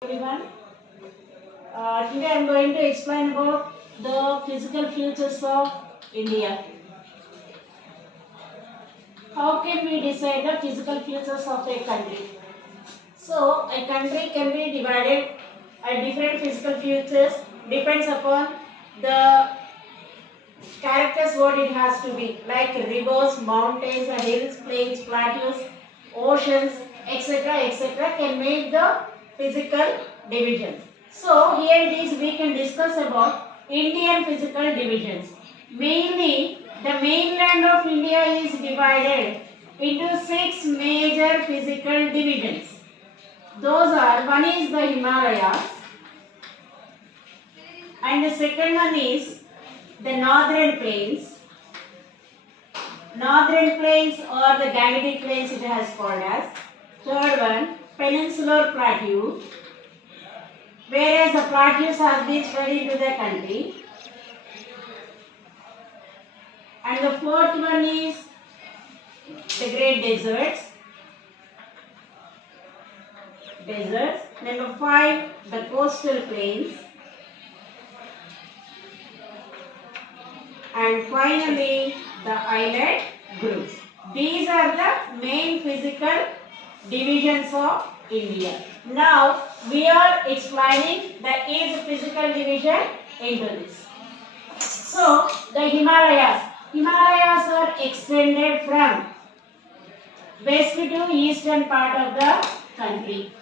Everyone. Today I am going to explain about the physical features of India. How can we decide the physical features of a country? So, a country can be divided at different physical features depends upon the characters what it has to be, like rivers, mountains, hills, plains, plateaus, oceans, etc. can make the physical divisions. So here it is we can discuss about Indian physical divisions. Mainly the mainland of India is divided into 6 major physical divisions. Those are, one is the Himalayas and the second one is the northern plains. Northern plains or the Gangetic plains it has called as. Third one, peninsular plateau, whereas the plateaus have been spread into the country. And the fourth one is the great deserts. Number 5, the coastal plains. And finally, the island groups. These are the main physical divisions of India. Now, we are explaining the each physical division into this. So, the Himalayas. Himalayas are extended from west to eastern part of the country.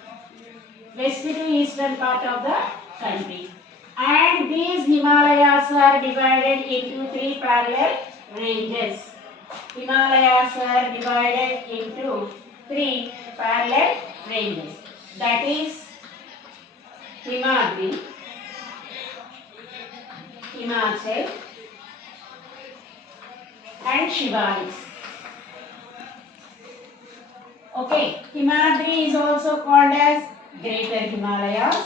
West to eastern part of the country. And these Himalayas are divided into 3 parallel ranges. Himalayas are divided into 3 parallel ranges. That is Himadri, Himachal and Shivalik. Okay, Himadri is also called as Greater Himalayas.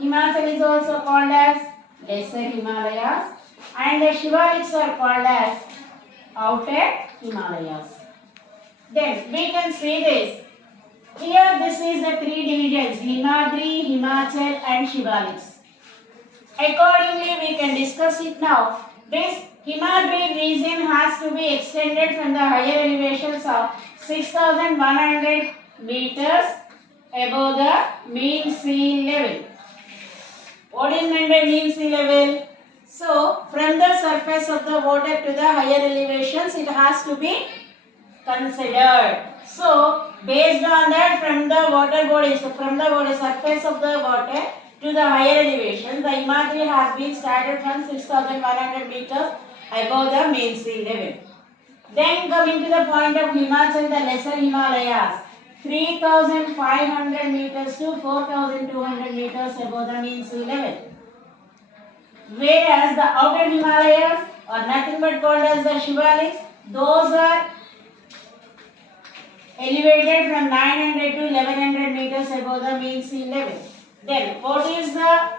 Himachal is also called as Lesser Himalayas, and the Shivaliks are called as Outer Himalayas. Then we can see this. Here this is the 3 divisions, Himadri, Himachal and Shivaliks. Accordingly we can discuss it now. This Himadri region has to be extended from the higher elevations of 6,100 meters above the mean sea level. What is meant by mean sea level? So, from the surface of the water to the higher elevations, it has to be considered. So, based on that, from the water body, from the water surface of the water to the higher elevations, the Himadri has been started from 6,100 meters above the mean sea level. Then coming to the point of Himachal, the lesser Himalayas, 3,500 meters to 4,200 meters above the mean sea level. Whereas the outer Himalayas are nothing but called as the Shivaliks, those are elevated from 900 to 1100 meters above the mean sea level. Then what is the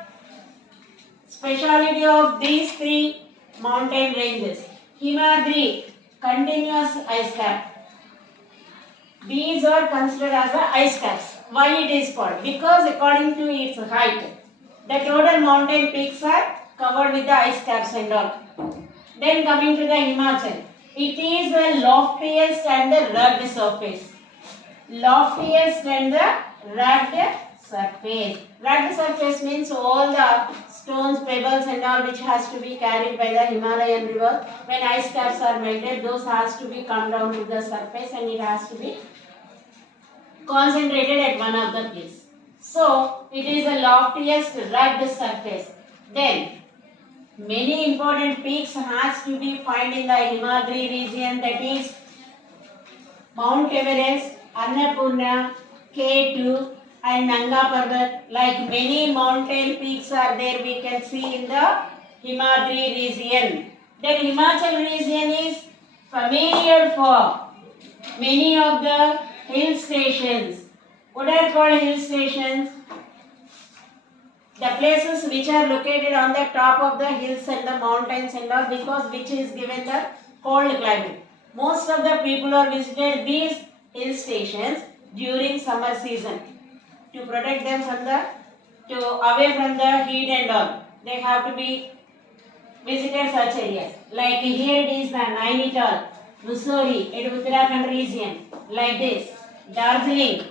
speciality of these 3 mountain ranges? Himadri, continuous ice cap. These are considered as the ice caps. Why it is called? Because according to its height, the total mountain peaks are covered with the ice caps and all. Then coming to the Himachal, it is the loftiest and the rugged surface. Loftiest and the rugged surface. Rugged surface means all the stones, pebbles and all which has to be carried by the Himalayan river. When ice caps are melted, those has to be come down to the surface and it has to be concentrated at one of the place. So, it is the loftiest rugged surface. Then, many important peaks has to be found in the Himadri region, that is Mount Everest, Annapurna, K2 and Nanga Parbat. Like many mountain peaks are there, we can see in the Himadri region. Then Himachal region is familiar for many of the hill stations. What are called hill stations? The places which are located on the top of the hills and the mountains and all, because which is given the cold climate. Most of the people are visited these hill stations during summer season to protect them from the, to away from the heat and all. They have to be visited such areas. Like here it is the Nainital, Mussoorie, in Uttarakhand region, like this, Darjeeling,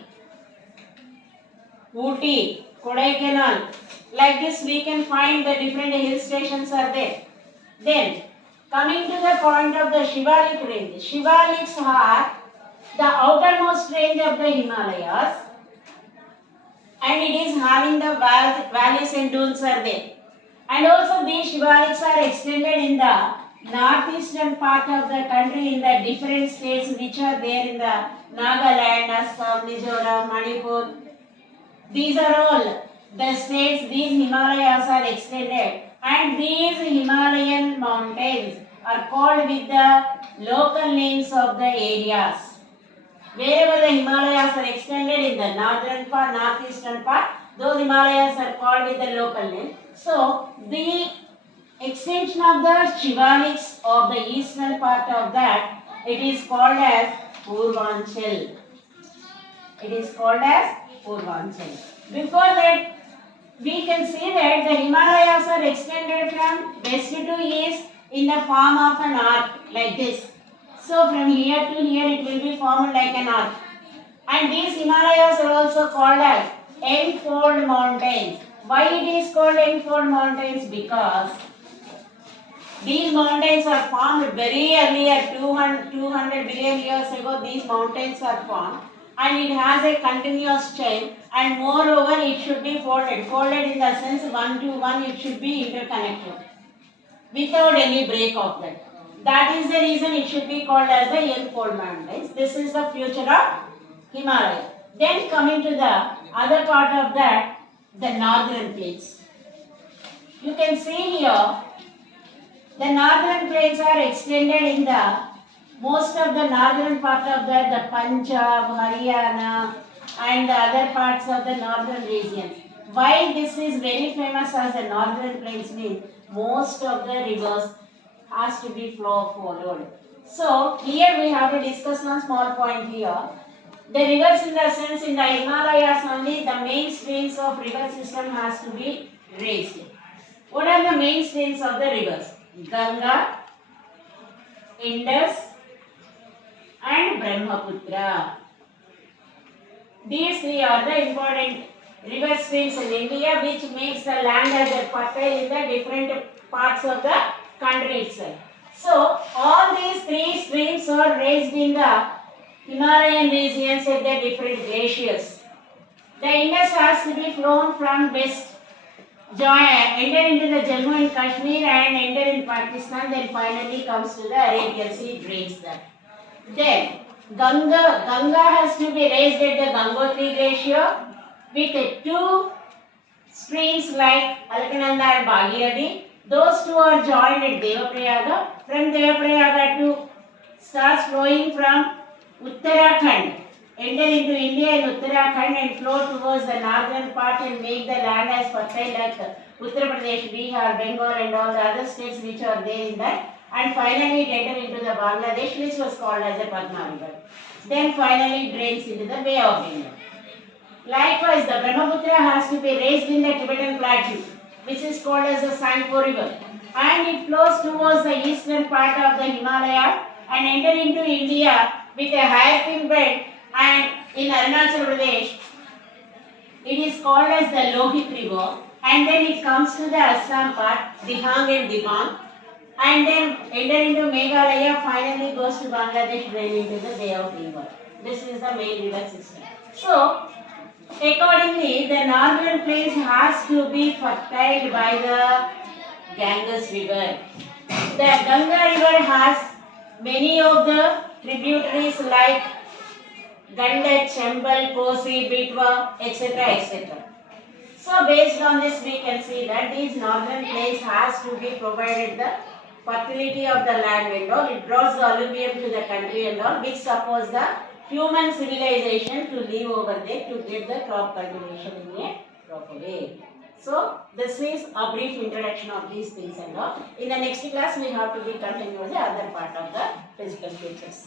Ooty, Kodaikanal. Like this we can find the different hill stations are there. Then coming to the point of the Shivalik range. Shivaliks are the outermost range of the Himalayas and it is having the valleys and dunes are there. And also these Shivaliks are extended in the northeastern part of the country in the different states which are there in the Nagaland, Assam, Mizoram, Manipur. These are all the states these Himalayas are extended and these Himalayan mountains are called with the local names of the areas. Wherever the Himalayas are extended in the northern part, northeastern part, those Himalayas are called with the local name. So, the extension of the Shivaliks of the eastern part of that, it is called as Purvanchal. It is called as Purvanchal. Before that, we can see that the Himalayas are extended from west to east in the form of an arc like this. So from here to here it will be formed like an arc. And these Himalayas are also called as N-fold mountains. Why it is called N-fold mountains? Because these mountains are formed very earlier, 200 billion years ago these mountains are formed. And it has a continuous chain and moreover it should be folded. Folded in the sense one to one it should be interconnected without any break of that. That is the reason it should be called as the N-fold mountains. This is the future of Himalaya. Then coming to the other part of that, the northern plains. You can see here, the northern plains are extended in the most of the northern part of the Punjab, Haryana and the other parts of the northern region. Why this is very famous as the northern plains means most of the rivers has to be followed. So here we have to discuss one small point here. The rivers in the sense in the Himalayas only the main streams of river system has to be raised. What are the main streams of the rivers? Ganga, Indus and Brahmaputra. These three are the important river streams in India which makes the land as a fertile in the different parts of the country itself. So all these three streams are raised in the Himalayan regions at the different glaciers. The Indus has to be flown from west, enter into the Jammu and Kashmir and enter in Pakistan, then finally comes to the Arabian Sea, drains that. Then Ganga has to be raised at the Gangotri glacier with two streams like Alaknanda and Bhagirathi. Those two are joined at Devaprayaga. From Devaprayaga to starts flowing from Uttarakhand, enter into India in Uttarakhand and flow towards the northern part and make the land as fertile like Uttar Pradesh, Bihar, Bengal and all the other states which are there in that. And finally it entered into the Bangladesh which was called as the Padma river. Then finally drains into the Bay of Bengal. Likewise, the Brahmaputra has to be raised in the Tibetan plateau, which is called as the Sangpo river, and it flows towards the eastern part of the Himalaya and enter into India with a hairpin bed, and in Arunachal Pradesh it is called as the Lohit river, and then it comes to the Assam part, Dihang and Dibang, and then enter into Meghalaya, finally goes to Bangladesh, drain into the Bay of Bengal. This is the main river system. So accordingly, the northern plains has to be fertilized by the Ganges river. The Ganga river has many of the tributaries like Gandak, Chambal, Kosi, Betwa, etc. etc. So based on this we can see that these northern plains has to be provided the fertility of the land and all. It draws the alluvium to the country and all, which supports the human civilization to live over there to get the crop cultivation in a proper way. So this is a brief introduction of these things and all. In the next class we have to be continuing the other part of the physical features.